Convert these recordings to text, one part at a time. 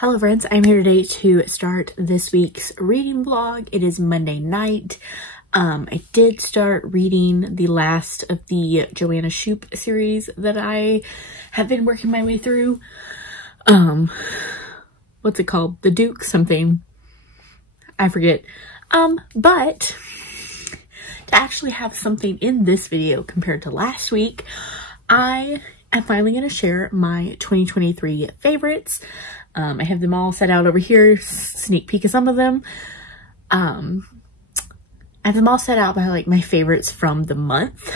Hello friends, I'm here today to start this week's reading vlog. It is Monday night. I did start reading the last of the Joanna Shupe series that I have been working my way through. What's it called? The Duke something. I forget. But to actually have something in this video compared to last week, I am finally going to share my 2023 favorites. I have them all set out over here, sneak peek of some of them. I have them all set out by like my favorites from the month.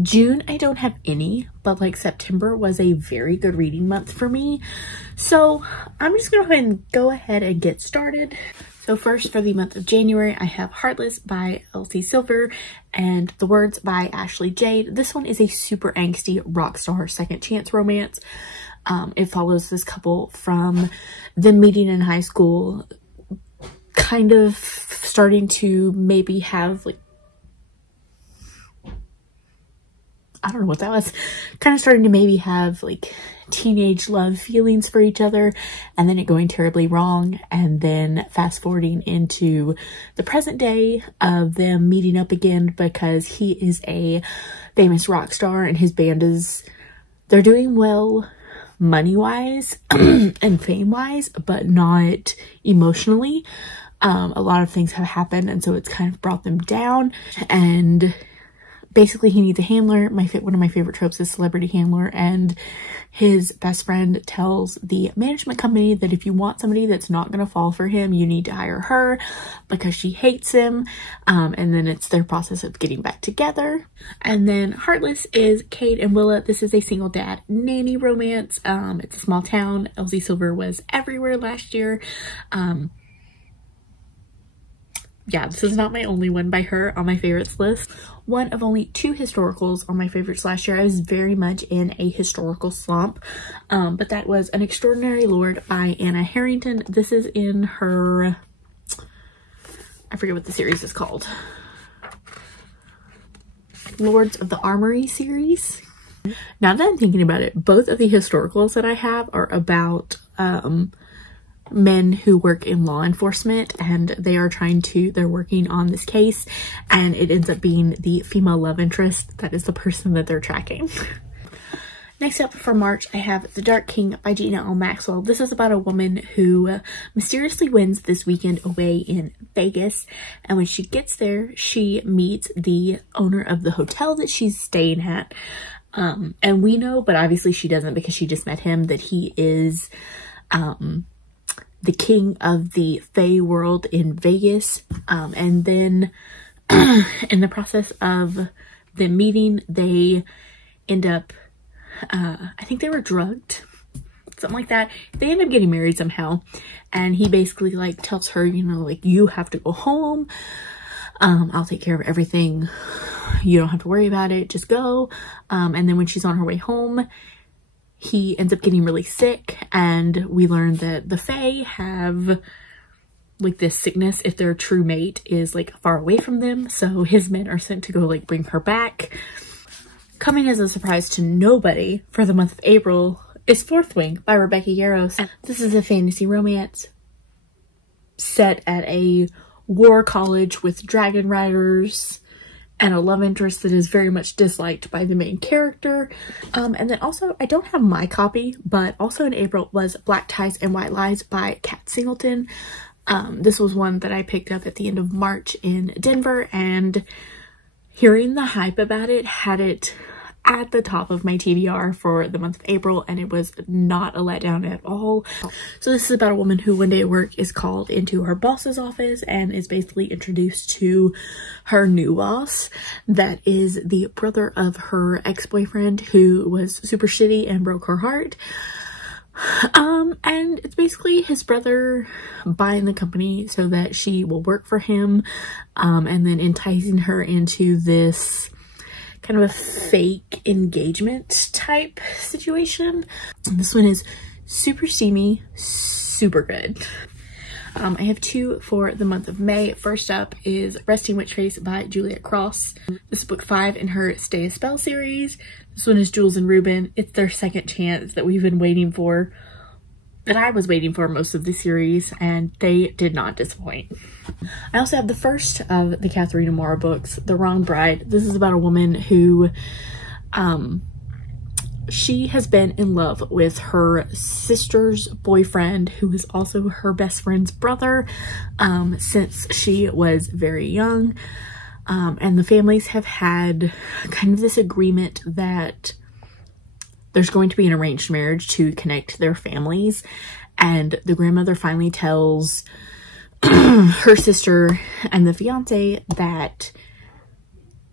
June, I don't have any, but like September was a very good reading month for me. So I'm just gonna go ahead and get started. So first, for the month of January, I have Heartless by Elsie Silver and The Words by Ashley Jade. This one is a super angsty rock star second chance romance. It follows this couple from them meeting in high school, kind of starting to maybe have like, I don't know what that was, kind of starting to maybe have like teenage love feelings for each other, and then it going terribly wrong, and then fast forwarding into the present day of them meeting up again because he is a famous rock star and his band they're doing well money-wise and fame-wise, but not emotionally. A lot of things have happened, and so it's kind of brought them down, and basically he needs a handler. One of my favorite tropes is celebrity handler, and his best friend tells the management company that if you want somebody that's not going to fall for him, you need to hire her because she hates him. And then it's their process of getting back together. And then Heartless is Cade and Willa. This is a single dad nanny romance. It's a small town. Elsie Silver was everywhere last year. Yeah, this is not my only one by her on my favorites list. One of only 2 historicals on my favorites last year. I was very much in a historical slump, but that was An Extraordinary Lord by Anna Harrington. This is in her, I forget what the series is called, Lords of the Armory series. Now that I'm thinking about it, both of the historicals that I have are about men who work in law enforcement, and they're working on this case, and it ends up being the female love interest that is the person that they're tracking. Next up for March, I have The Dark King by Gina L. Maxwell. This is about a woman who mysteriously wins this weekend away in Vegas, and when she gets there, she meets the owner of the hotel that she's staying at. And we know, but obviously she doesn't because she just met him, that he is the king of the Fae world in Vegas. And then in the process of them meeting, they end up, I think they were drugged, something like that. They end up getting married somehow. And he basically like tells her, you know, like, you have to go home. I'll take care of everything. You don't have to worry about it. Just go. And then when she's on her way home, he ends up getting really sick, and we learn that the Fae have like this sickness if their true mate is like far away from them, so his men are sent to go like bring her back. Coming as a surprise to nobody for the month of April is Fourth Wing by Rebecca Yarros. This is a fantasy romance set at a war college with dragon riders and a love interest that is very much disliked by the main character. And then also, I don't have my copy, but also in April was Black Ties and White Lies by Kat Singleton. This was one that I picked up at the end of March in Denver, and hearing the hype about it had it at the top of my TBR for the month of April, and it was not a letdown at all. So this is about a woman who one day at work is called into her boss's office and is basically introduced to her new boss that is the brother of her ex-boyfriend who was super shitty and broke her heart. And it's basically his brother buying the company so that she will work for him, and then enticing her into this kind of a fake engagement type situation. And this one is super steamy, super good. I have two for the month of May. First up is Resting Witch Face by Juliet Cross. This is book 5 in her Stay a Spell series. This one is Jules and Ruben. It's their second chance that we've been waiting for, that I was waiting for most of the series, and they did not disappoint. I also have the first of the Katharina Mora books, The Wrong Bride. This is about a woman who, she has been in love with her sister's boyfriend, who is also her best friend's brother, since she was very young. And the families have had kind of this agreement that there's going to be an arranged marriage to connect their families. And the grandmother finally tells her sister and the fiance that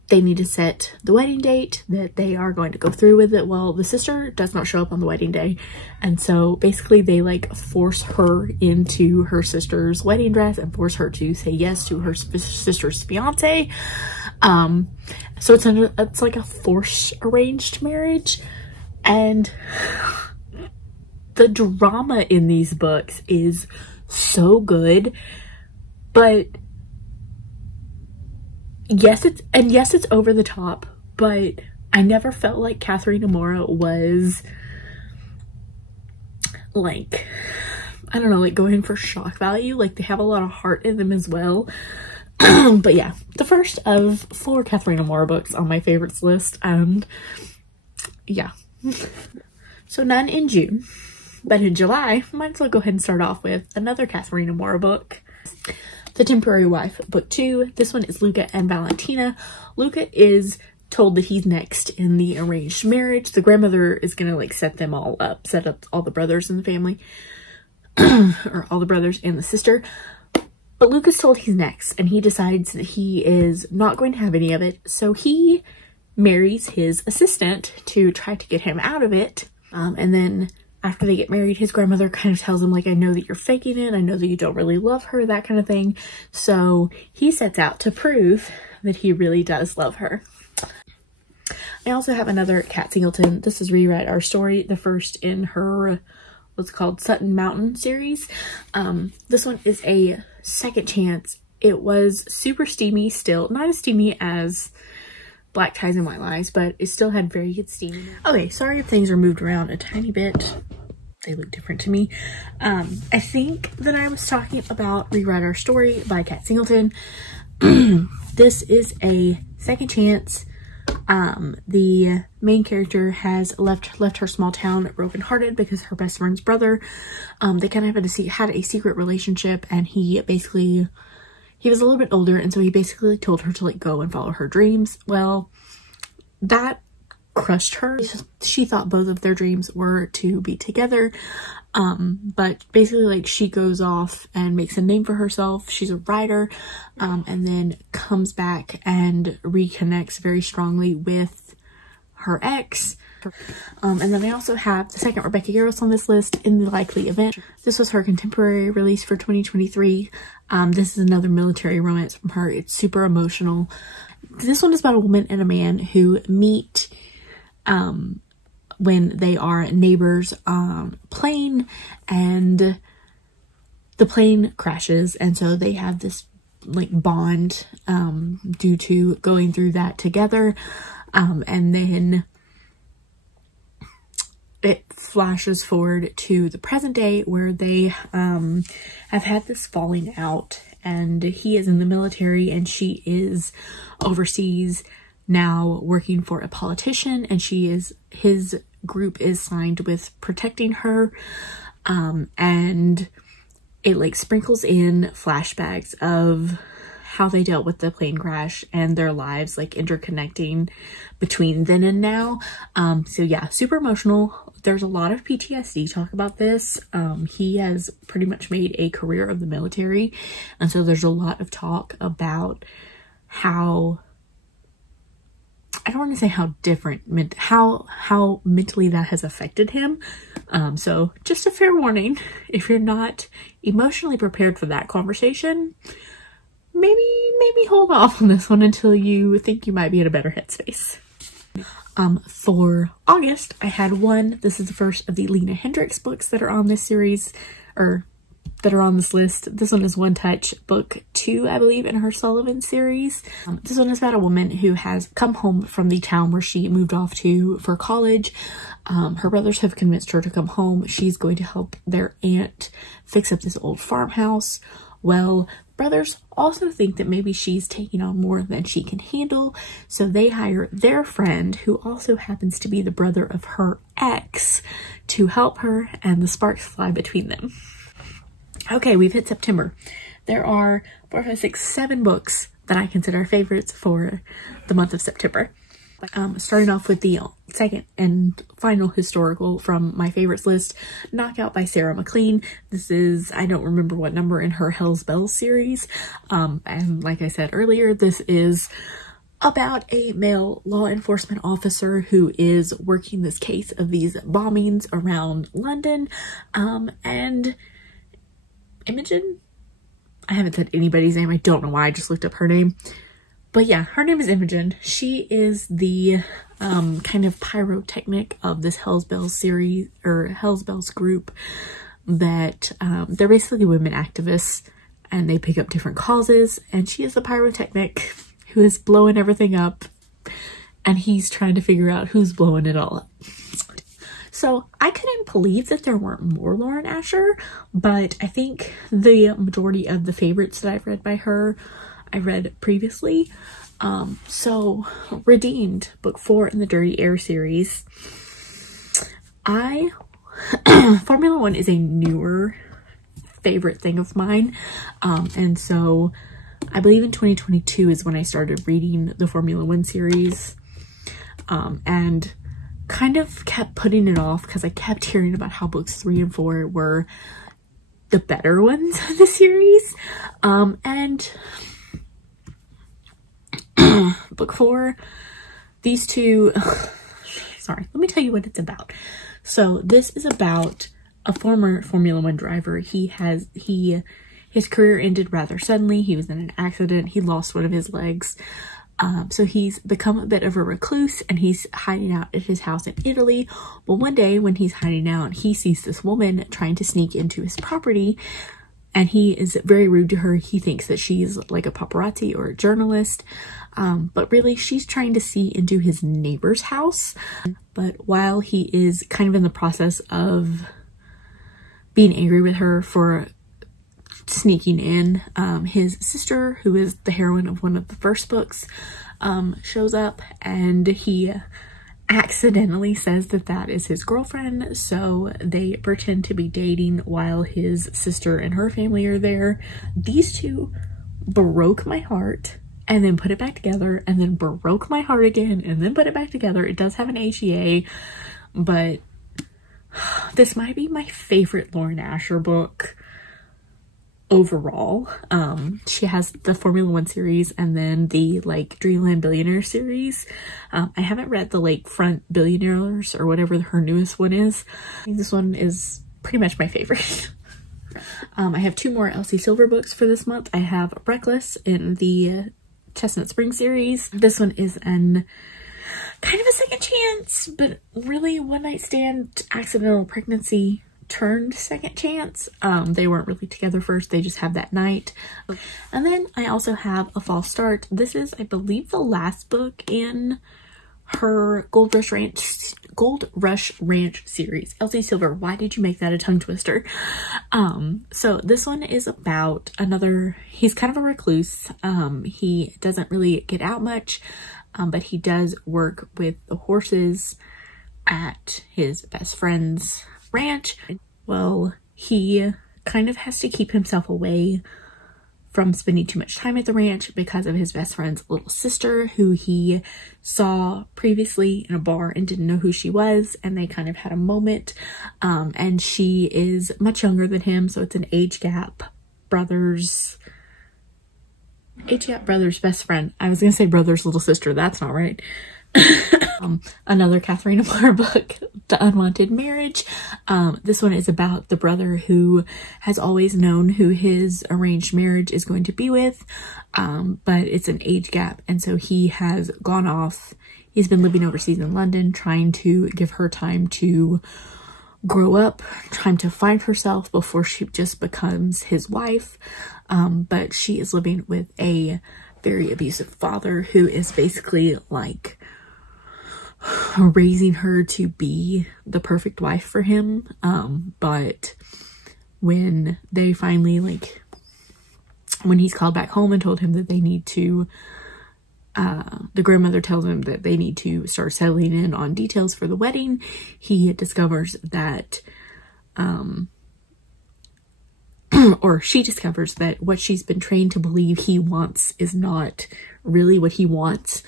they need to set the wedding date, that they are going to go through with it. Well, the sister does not show up on the wedding day. And so basically they like force her into her sister's wedding dress and force her to say yes to her sister's fiance. So it's like a forced arranged marriage. And the drama in these books is so good, but yes, it's over the top, but I never felt like Katharina Mora was like, I don't know, like going for shock value. Like they have a lot of heart in them as well. But yeah, the first of 4 Katharina Mora books on my favorites list, and yeah. So none in June, but in July, might as well go ahead and start off with another Katharina Mora book. The Temporary Wife, book 2. This one is Luca and Valentina. Luca is told that he's next in the arranged marriage. The grandmother is gonna like set them all up, set up all the brothers in the family, or all the brothers and the sister. But Luca's told he's next, and he decides that he is not going to have any of it. So he marries his assistant to try to get him out of it. And then after they get married, his grandmother kind of tells him, like, I know that you're faking it. I know that you don't really love her, that kind of thing. So he sets out to prove that he really does love her. I also have another Kat Singleton. This is Rewrite Our Story, the first in her what's called Sutton Mountain series. This one is a second chance. It was super steamy still. Not as steamy as Black Ties and White Lies, but it still had very good steam. Okay, sorry if things are moved around a tiny bit. They look different to me. I think that I was talking about Rewrite Our Story by Kat Singleton. This is a second chance. The main character has left her small town brokenhearted because her best friend's brother, they kind of had a secret relationship, and he was a little bit older, and so he basically told her to like go and follow her dreams. Well, that crushed her. She thought both of their dreams were to be together, but basically like she goes off and makes a name for herself. She's a writer, and then comes back and reconnects very strongly with her ex. And then I also have the second Rebecca Yarros on this list, In the Likely Event. This was her contemporary release for 2023. This is another military romance from her. It's super emotional. This one is about a woman and a man who meet when they are neighbors on a plane, and the plane crashes, and so they have this like bond due to going through that together. And then it flashes forward to the present day where they have had this falling out, and he is in the military and she is overseas now working for a politician, and his group is signed with protecting her, and it like sprinkles in flashbacks of how they dealt with the plane crash and their lives like interconnecting between then and now. So yeah, super emotional. There's a lot of PTSD talk about this. He has pretty much made a career of the military, and so there's a lot of talk about how, I don't want to say how different, how mentally that has affected him. So just a fair warning, if you're not emotionally prepared for that conversation, maybe hold off on this one until you think you might be in a better headspace. For August, I had one. This is the first of the Lena Hendricks books that are on this series, or that are on this list. This one is One Touch, book 2, I believe, in her Sullivan series. This one is about a woman who has come home from the town where she moved off to for college. Her brothers have convinced her to come home. She's going to help their aunt fix up this old farmhouse. Well, brothers also think that maybe she's taking on more than she can handle, so they hire their friend, who also happens to be the brother of her ex, to help her, and the sparks fly between them. Okay, we've hit September. There are 4, 5, 6, 7 books that I consider favorites for the month of September. Starting off with the second and final historical from my favorites list, Knockout by Sarah MacLean. This is, I don't remember what number in her Hell's Bells series. And like I said earlier, this is about a male law enforcement officer who is working this case of these bombings around London. And Imogen? I haven't said anybody's name. I don't know why. I just looked up her name. But yeah, her name is Imogen. She is the kind of pyrotechnic of this Hell's Bells series, or Hell's Bells group, that they're basically women activists, and they pick up different causes, and she is the pyrotechnic who is blowing everything up, and he's trying to figure out who's blowing it all up. So I couldn't believe that there weren't more Lauren Asher, but I think the majority of the favorites that I've read by her I read previously. So Redeemed, book 4 in the Dirty Air series. Formula One is a newer favorite thing of mine. And so I believe in 2022 is when I started reading the Formula One series. And kind of kept putting it off because I kept hearing about how books 3 and 4 were the better ones of the series. And book 4, these two, sorry, let me tell you what it's about. So this is about a former Formula One driver. His career ended rather suddenly. He was in an accident. He lost one of his legs. So he's become a bit of a recluse, and he's hiding out at his house in Italy. But one day when he's hiding out, he sees this woman trying to sneak into his property, and he is very rude to her. He thinks that she's like a paparazzi or a journalist, but really she's trying to see into his neighbor's house. But while he is kind of in the process of being angry with her for sneaking in, his sister, who is the heroine of one of the first books, shows up, and he accidentally says that that is his girlfriend, so they pretend to be dating while his sister and her family are there. These two broke my heart, and then put it back together, and then broke my heart again, and then put it back together. It does have an HEA, but this might be my favorite Lauren Asher book overall. She has the Formula One series and then the like Dreamland Billionaire series. I haven't read the Lakefront Billionaires or whatever her newest one is. I think this one is pretty much my favorite. I have 2 more Elsie Silver books for this month. I have Reckless in the Chestnut Spring series. This one is an kind of a second chance, but really one night stand accidental pregnancy turned second chance. They weren't really together first, they just have that night. And then I also have A False Start. This is, I believe, the last book in her Gold Rush Ranch series. Elsie Silver, why did you make that a tongue twister? So this one is about he's kind of a recluse. He doesn't really get out much, but he does work with the horses at his best friend's ranch. Well, he kind of has to keep himself away from spending too much time at the ranch because of his best friend's little sister, who he saw previously in a bar and didn't know who she was, and they kind of had a moment. And she is much younger than him, so it's an age gap brother's best friend. I was gonna say brother's little sister, that's not right. Another Catherine Amar book, The Unwanted Marriage. This one is about the brother who has always known who his arranged marriage is going to be with, but it's an age gap, and so he has gone off. He's been living overseas in London, trying to give her time to grow up, trying to find herself before she just becomes his wife. But she is living with a very abusive father who is basically like raising her to be the perfect wife for him. But when they finally, like, when he's called back home and told him that they need to, the grandmother tells him that they need to start settling in on details for the wedding, he discovers that, or she discovers that what she's been trained to believe he wants is not really what he wants.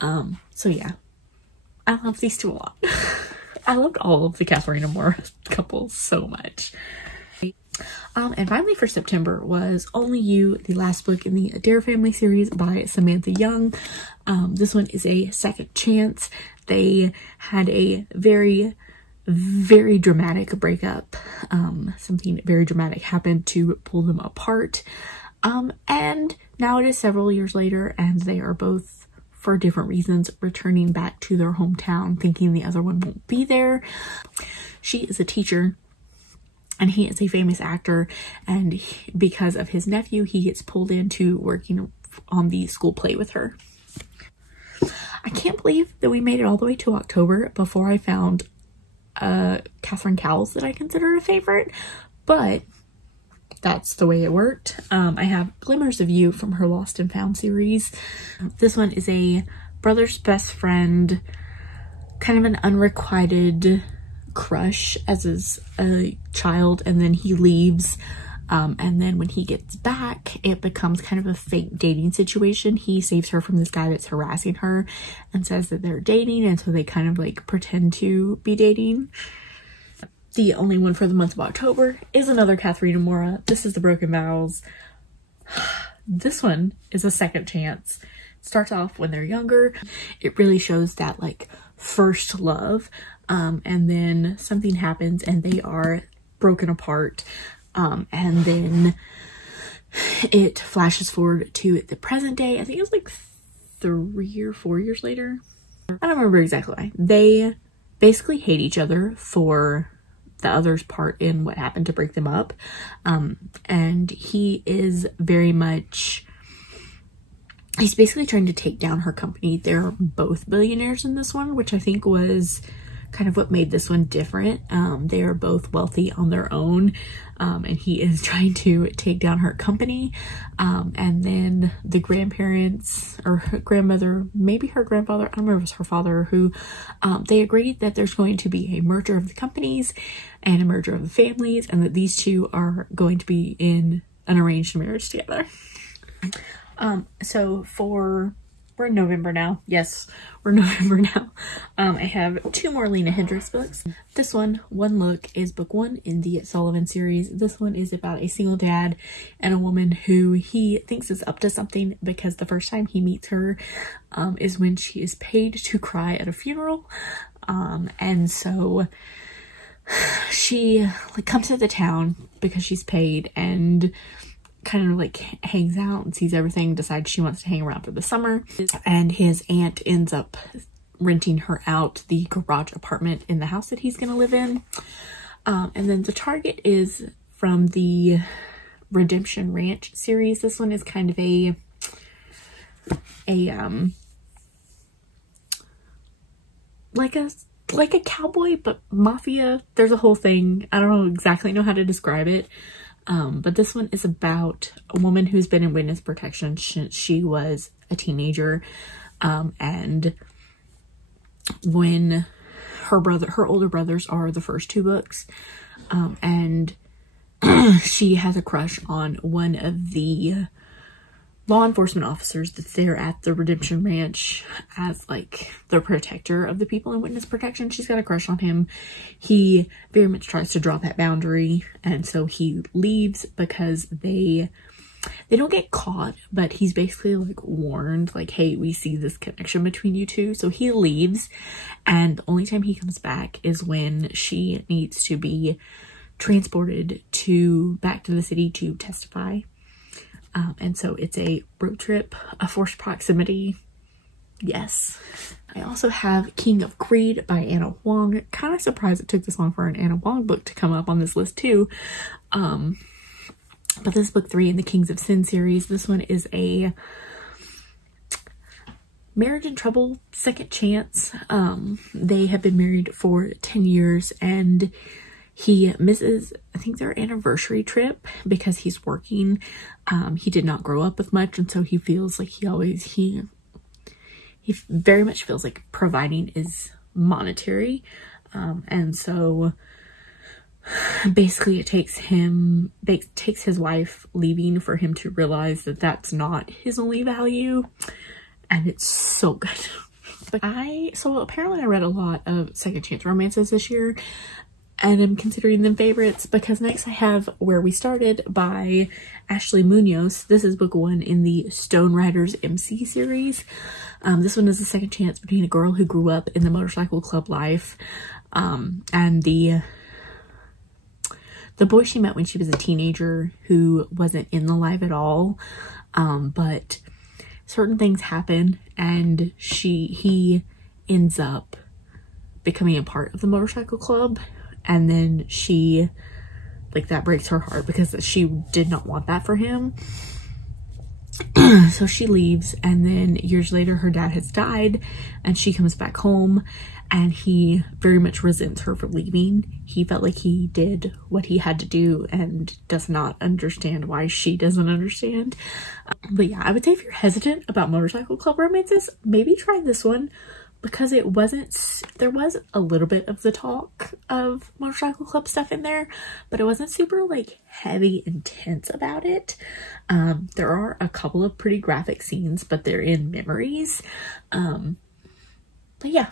So yeah, I love these two a lot. I loved all of the Catherine and Maura couples so much. And finally for September was Only You, the last book in the Adair Family series by Samantha Young. This one is a second chance. They had a very, very dramatic breakup. Something very dramatic happened to pull them apart. And now it is several years later and they are both, for different reasons, returning back to their hometown, thinking the other one won't be there. She is a teacher and he is a famous actor, and because of his nephew, he gets pulled into working on the school play with her. I can't believe that we made it all the way to October before I found Catherine Cowles that I consider a favorite, but that's the way it worked. I have Glimmers of You from her Lost and Found series. This one is a brother's best friend, kind of an unrequited crush as is a child, and then he leaves, and then when he gets back it becomes kind of a fake dating situation. He saves her from this guy that's harassing her and says that they're dating, and so they kind of like pretend to be dating. The only one for the month of October is another Catherine and Maura. This is The Broken Vows. This one is a second chance. It starts off when they're younger. It really shows that like first love, and then something happens and they are broken apart, and then it flashes forward to the present day. I think it was like 3 or 4 years later. I don't remember exactly why. They basically hate each other for the other's part in what happened to break them up, and he is very much, he's basically trying to take down her company. They're both billionaires in this one, which I think was kind of what made this one different. They are both wealthy on their own, and he is trying to take down her company. And then the grandparents, or her grandmother, maybe her grandfather, I don't remember if it was her father, who they agreed that there's going to be a merger of the companies and a merger of the families, and that these two are going to be in an arranged marriage together. So we're in November now. Yes, we're in November now. I have 2 more Lena Hendricks books. This one, One Look, is book 1 in the Sullivan series. This one is about a single dad and a woman who he thinks is up to something, because the first time he meets her is when she is paid to cry at a funeral. And so she like comes to the town because she's paid and kind of like hangs out and sees everything, decides she wants to hang around for the summer, and his aunt ends up renting her out the garage apartment in the house that he's gonna live in. And then the target is from the Redemption Ranch series. This one is kind of a like a cowboy but mafia. There's a whole thing. I don't exactly know how to describe it. But this one is about a woman who's been in witness protection since she was a teenager. And when her older brothers are the first 2 books, and she has a crush on one of the law enforcement officers that's there at the Redemption Ranch as like the protector of the people in witness protection. She's got a crush on him. He very much tries to draw that boundary, and so he leaves because they don't get caught, but he's basically like warned, like, hey, we see this connection between you two. So he leaves, and the only time he comes back is when she needs to be transported back to the city to testify. And so it's a road trip, a forced proximity Yes. I also have King of Greed by Anna Wong. Kind of surprised it took this long for an Anna Wong book to come up on this list too. But this is book 3 in the Kings of Sin series. This one is a marriage in trouble, second chance. They have been married for 10 years and he misses, I think, their anniversary trip because he's working. He did not grow up with much, and so he feels like he very much feels like providing is monetary. And so basically it takes his wife leaving for him to realize that that's not his only value. And it's so good. But so apparently I read a lot of second chance romances this year, and I'm considering them favorites because next I have Where We Started by Ashley Munoz. This is book 1 in the Stone Riders MC series. This one is a second chance between a girl who grew up in the motorcycle club life and the boy she met when she was a teenager who wasn't in the life at all. But certain things happen and he ends up becoming a part of the motorcycle club, and then that breaks her heart because she did not want that for him. So she leaves, and then years later her dad has died and she comes back home, and he very much resents her for leaving. He felt like he did what he had to do and does not understand why she doesn't understand. But yeah, I would say if you're hesitant about motorcycle club romances, maybe try this one, because there was a little bit of the talk of motorcycle club stuff in there, but it wasn't super heavy intense about it. There are a couple of pretty graphic scenes, but they're in memories. But yeah,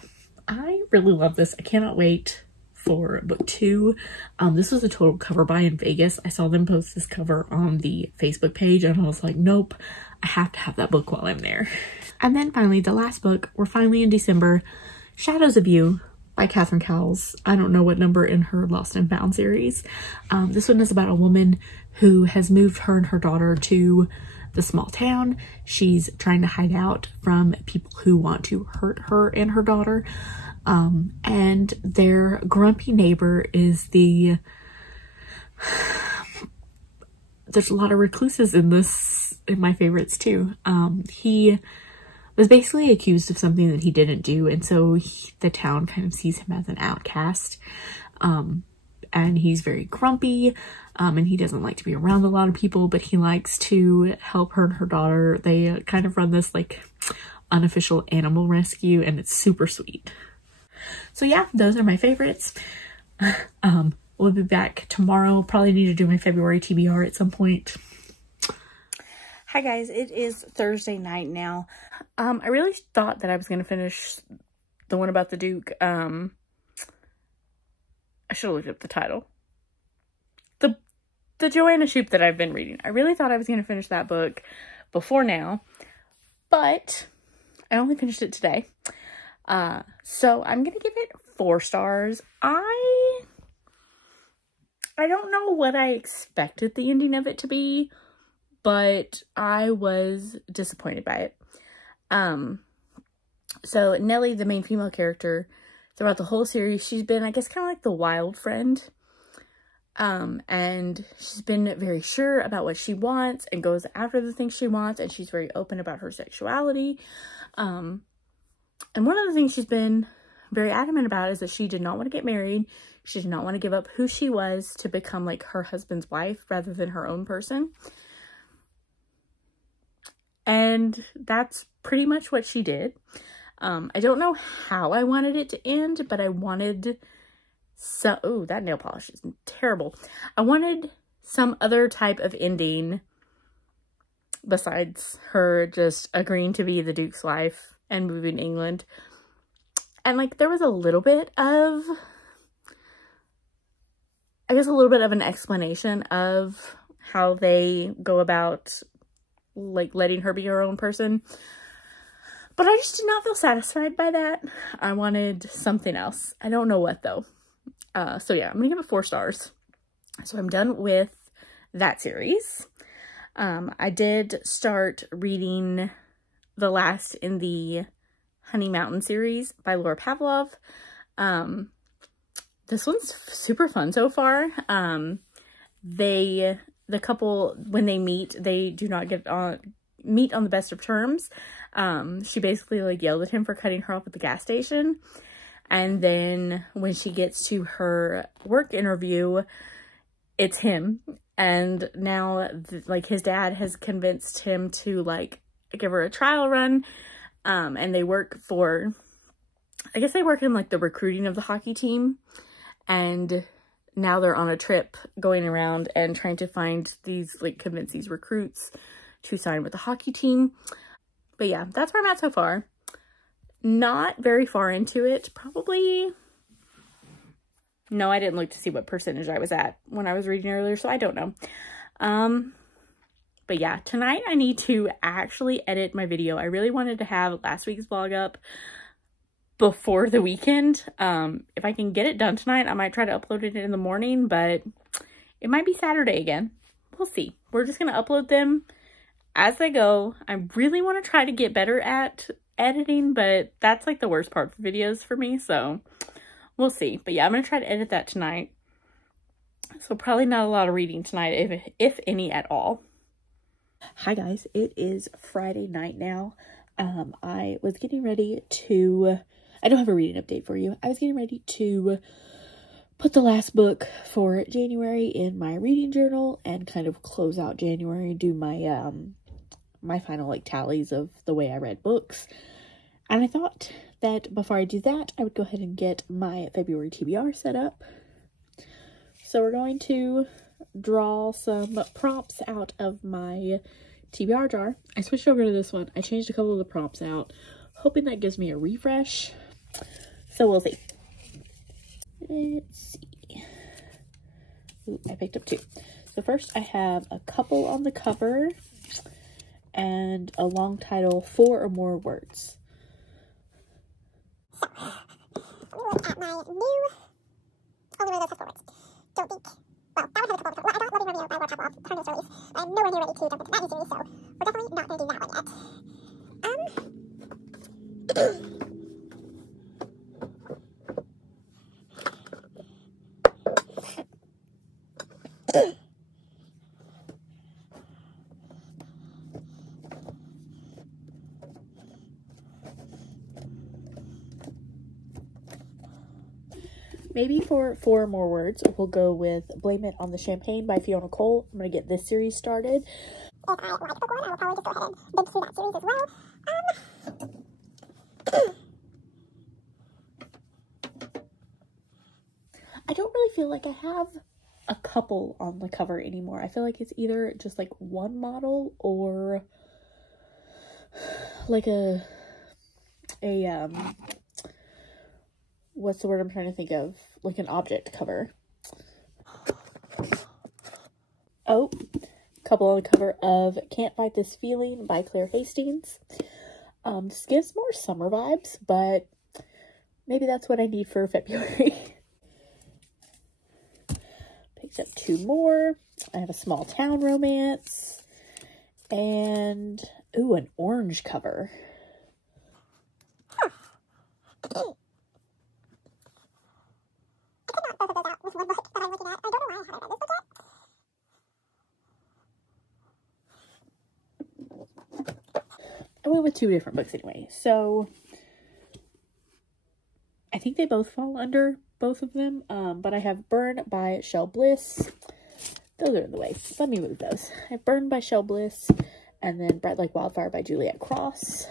I really love this. I cannot wait for book 2. This was a total cover buy in Vegas. I saw them post this cover on the Facebook page and I was like, nope, I have to have that book while I'm there. And then finally, the last book, we're finally in December, Shadows of You by Catherine Cowles. I don't know what number in her Lost and Found series. This one is about a woman who has moved her and her daughter to the small town. She's trying to hide out from people who want to hurt her and her daughter. And their grumpy neighbor is there's a lot of recluses in my favorites too. He was basically accused of something that he didn't do, and so the town kind of sees him as an outcast. And he's very grumpy, and he doesn't like to be around a lot of people, but he likes to help her and her daughter. They kind of run this unofficial animal rescue, and it's super sweet. So yeah, those are my favorites. We'll be back tomorrow. Probably need to do my February TBR at some point. Hi guys, it is Thursday night now. I really thought that I was going to finish the one about the Duke. I should have looked up the title. The Joanna Shupe that I've been reading. I really thought I was going to finish that book before now, but I only finished it today. So I'm going to give it 4 stars. I don't know what I expected the ending of it to be, but I was disappointed by it. So Nellie, the main female character, throughout the whole series, she's been, I guess, kind of like the wild friend. And she's been very sure about what she wants and goes after the things she wants, and she's very open about her sexuality. And one of the things she's been very adamant about is that she did not want to get married. She did not want to give up who she was to become her husband's wife rather than her own person. And that's pretty much what she did. I don't know how I wanted it to end, but I wanted oh, that nail polish is terrible. I wanted some other type of ending besides her just agreeing to be the Duke's wife and moving to England. And there was a little bit of, I guess, a little bit of an explanation of how they go about letting her be her own person. But I just did not feel satisfied by that. I wanted something else. I don't know what though. So yeah, I'm gonna give it 4 stars. So I'm done with that series. I did start reading the last in the Honey Mountain series by Laura Pavlov. This one's super fun so far. The couple, when they meet, they do not meet on the best of terms. She basically like yelled at him for cutting her off at the gas station. And then when she gets to her work interview, it's him. And now like his dad has convinced him to like give her a trial run. And they work for, I guess they work in like the recruiting of the hockey team. And now they're on a trip going around and trying to find these, like, convince these recruits to sign with the hockey team. But yeah, that's where I'm at so far. Not very far into it. Probably, no, I didn't look to see what percentage I was at when I was reading earlier, so I don't know. But yeah, tonight I need to actually edit my video. I really wanted to have last week's vlog up before the weekend. If I can get it done tonight, I might try to upload it in the morning, but it might be Saturday again. We'll see. We're just going to upload them as they go. I really want to try to get better at editing, but that's like the worst part for videos for me, so we'll see. But yeah, I'm going to try to edit that tonight. So probably not a lot of reading tonight, if any at all. Hi guys, it is Friday night now. I was getting ready to, I don't have a reading update for you. I was getting ready to put the last book for January in my reading journal and kind of close out January and do my, my final like tallies of the way I read books. And I thought that before I do that, I would go ahead and get my February TBR set up. So we're going to draw some prompts out of my TBR jar. I switched over to this one. I changed a couple of the prompts out, hoping that gives me a refresh. So we'll see. Let's see. Ooh, I picked up two. So first I have a couple on the cover and a long title, 4 or more words. So, look at my new, only one of those has 4 words. Don't think, well, that one has a couple of, well, I got Loving Romeo by Laura Pavlov, Target's release. I'm nowhere near ready to jump into that new series, so we're definitely not going to do that one yet. Maybe for 4 more words, we'll go with Blame It on the Champagne by Fiona Cole. I'm going to get this series started. If I like book 1, I will probably just go ahead and dig through that series as well. I don't really feel like I have a couple on the cover anymore. I feel like it's either just like one model or like a what's the word I'm trying to think of? Like an object cover. Oh, couple on the cover of Can't Fight This Feeling by Claire Hastings. This gives more summer vibes, but maybe that's what I need for February. Picked up 2 more. I have a small town romance and ooh, an orange cover. I went with 2 different books anyway, so I think they both fall under both of them, but I have Burn by Shel Bliss. Those are in the way. Let me move those. I have Burn by Shel Bliss and then Bright Like Wildfire by Juliet Cross.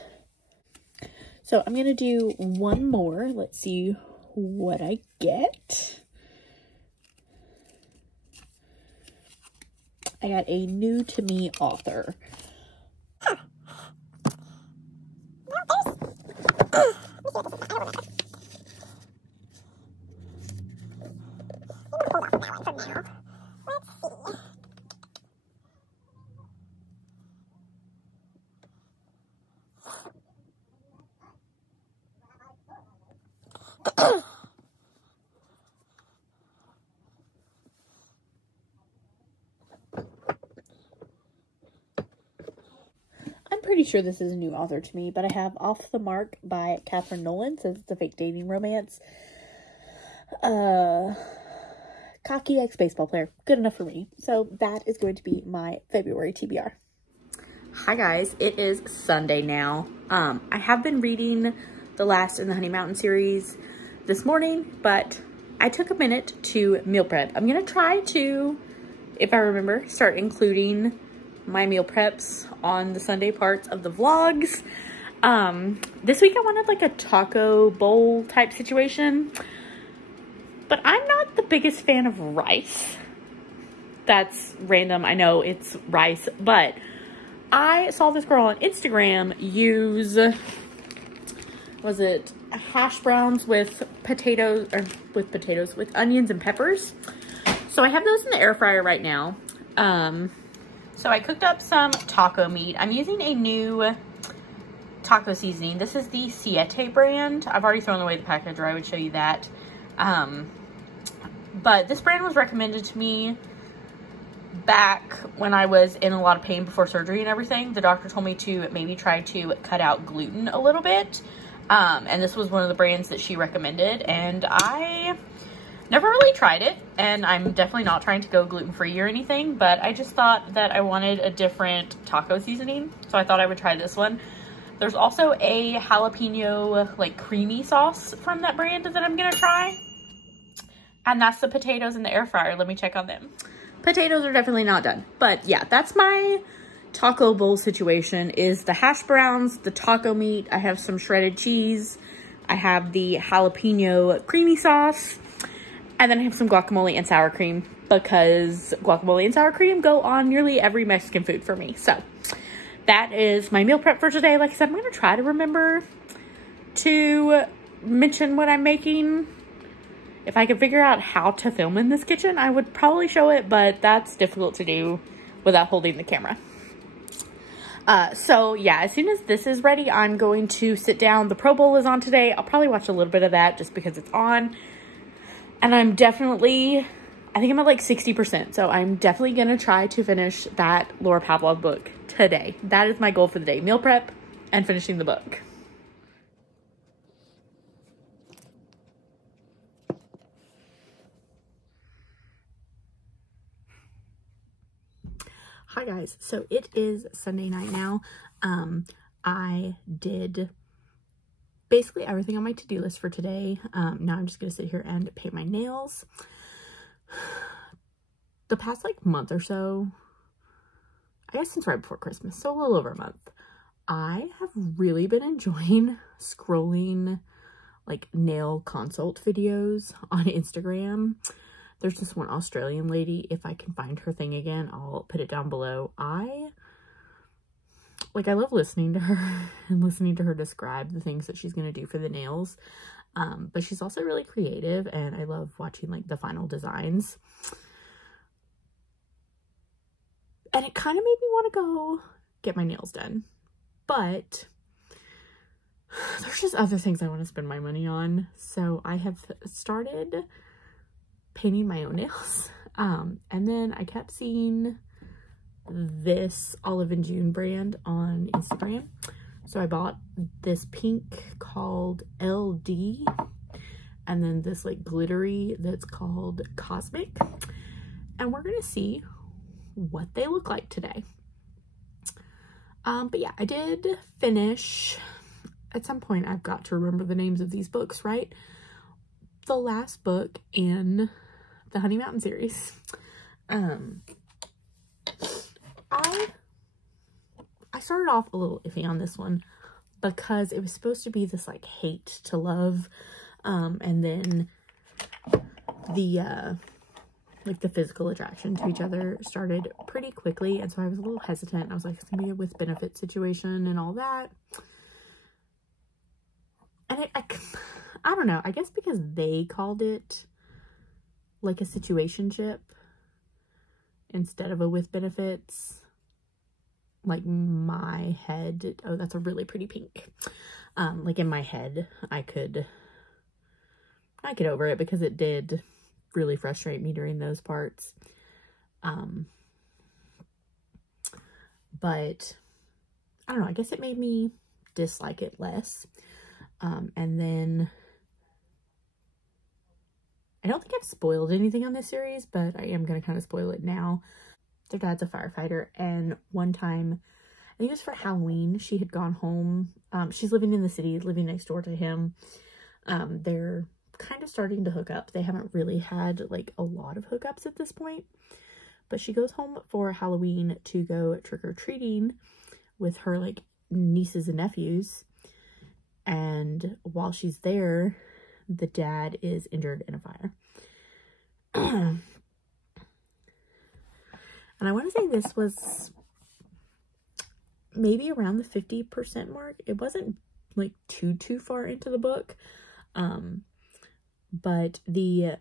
So I'm going to do 1 more. Let's see what I get. I got a new to me author. pretty sure this is a new author to me, but I have Off the Mark by Catherine Nolan. Says it's a fake dating romance. Cocky ex-baseball player. Good enough for me. So that is going to be my February TBR. Hi guys, it is Sunday now. I have been reading the last in the Honey Mountain series this morning, but I took a minute to meal prep. I'm gonna try to, if I remember, start including my meal preps on the Sunday parts of the vlogs. This week I wanted like a taco bowl type situation, but I'm not the biggest fan of rice. That's random, I know it's rice, but I saw this girl on Instagram use, was it hash browns with potatoes, or with onions and peppers. So I have those in the air fryer right now. So I cooked up some taco meat. I'm using a new taco seasoning. This is the Siete brand. I've already thrown away the package, or I would show you that. But this brand was recommended to me back when I was in a lot of pain before surgery and everything. The doctor told me to maybe try to cut out gluten a little bit. And this was one of the brands that she recommended, and I never really tried it, and I'm definitely not trying to go gluten-free or anything, but I just thought that I wanted a different taco seasoning, so I thought I would try this one. There's also a jalapeno, like, creamy sauce from that brand that I'm gonna try, and that's the potatoes in the air fryer. Let me check on them. Potatoes are definitely not done, but yeah, that's my taco bowl situation, is the hash browns, the taco meat, I have some shredded cheese, I have the jalapeno creamy sauce, and then I have some guacamole and sour cream, because guacamole and sour cream go on nearly every Mexican food for me. So that is my meal prep for today. Like I said, I'm going to try to remember to mention what I'm making. If I could figure out how to film in this kitchen, I would probably show it, but that's difficult to do without holding the camera. So yeah, as soon as this is ready, I'm going to sit down. The Pro Bowl is on today. I'll probably watch a little bit of that just because it's on. And I'm definitely, I think I'm at like 60%. So I'm definitely going to try to finish that Laura Pavlov book today. That is my goal for the day. Meal prep and finishing the book. Hi guys, so it is Sunday night now. I did basically everything on my to-do list for today. Now I'm just gonna sit here and paint my nails. The past like month or so, I guess since right before Christmas, so a little over a month, I have really been enjoying scrolling like nail consult videos on Instagram. There's this one Australian lady, if I can find her thing again, I'll put it down below. I love listening to her and listening to her describe the things that she's going to do for the nails. But she's also really creative, and I love watching like the final designs. And it kind of made me want to go get my nails done. But there's just other things I want to spend my money on. So I have started painting my own nails. And then I kept seeing this Olive and June brand on Instagram. So I bought this pink called LD, and then this like glittery that's called Cosmic. And we're gonna see what they look like today. But yeah, I did finish, at some point I've got to remember the names of these books, right? The last book in the Honey Mountain series. I started off a little iffy on this one because it was supposed to be this like hate to love, and then the like the physical attraction to each other started pretty quickly, and so I was a little hesitant. I was like, it's gonna be a with benefit situation and all that. And I don't know, I guess because they called it like a situationship instead of a with benefits, like my head, oh, that's a really pretty pink. Like in my head, I could over it because it did really frustrate me during those parts. But I don't know, I guess it made me dislike it less. And then I don't think I've spoiled anything on this series, but I am going to kind of spoil it now. Their dad's a firefighter, and one time, I think it was for Halloween, she had gone home. She's living in the city, living next door to him. They're kind of starting to hook up. They haven't really had like a lot of hookups at this point, but she goes home for Halloween to go trick-or-treating with her like nieces and nephews. And while she's there, the dad is injured in a fire. And I want to say this was maybe around the 50% mark. It wasn't like too far into the book. But the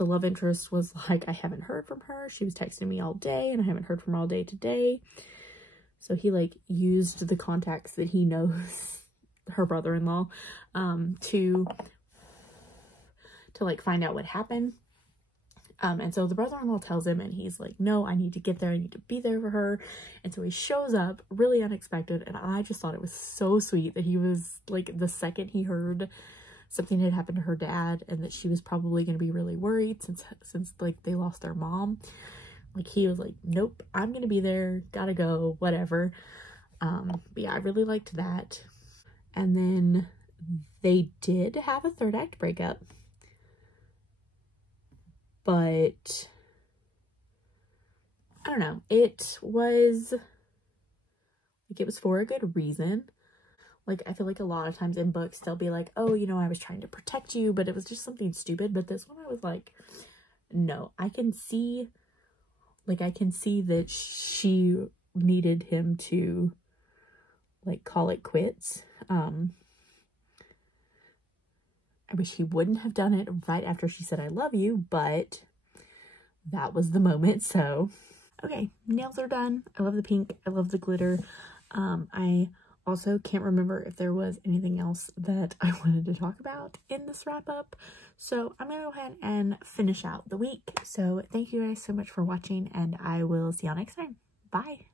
love interest was like, I haven't heard from her. She was texting me all day and I haven't heard from her all day today. So he like used the contacts that he knows, her brother-in-law, to like find out what happened. And so the brother-in-law tells him, and he's like, no, I need to get there. I need to be there for her. And so he shows up really unexpected. And I just thought it was so sweet that he was like, the second he heard something had happened to her dad and that she was probably going to be really worried since like they lost their mom. Like he was like, nope, I'm going to be there. Gotta go, whatever. But yeah, I really liked that. And then they did have a third act breakup. But I don't know, it was for a good reason. Like, I feel like a lot of times in books, they'll be like, oh, you know, I was trying to protect you, but it was just something stupid. But this one, I was like, no, I can see that she needed him to, like, call it quits. I wish he wouldn't have done it right after she said, I love you, but that was the moment. So, okay, nails are done. I love the pink. I love the glitter. I also can't remember if there was anything else that I wanted to talk about in this wrap up. So I'm going to go ahead and finish out the week. So thank you guys so much for watching, and I will see y'all next time. Bye.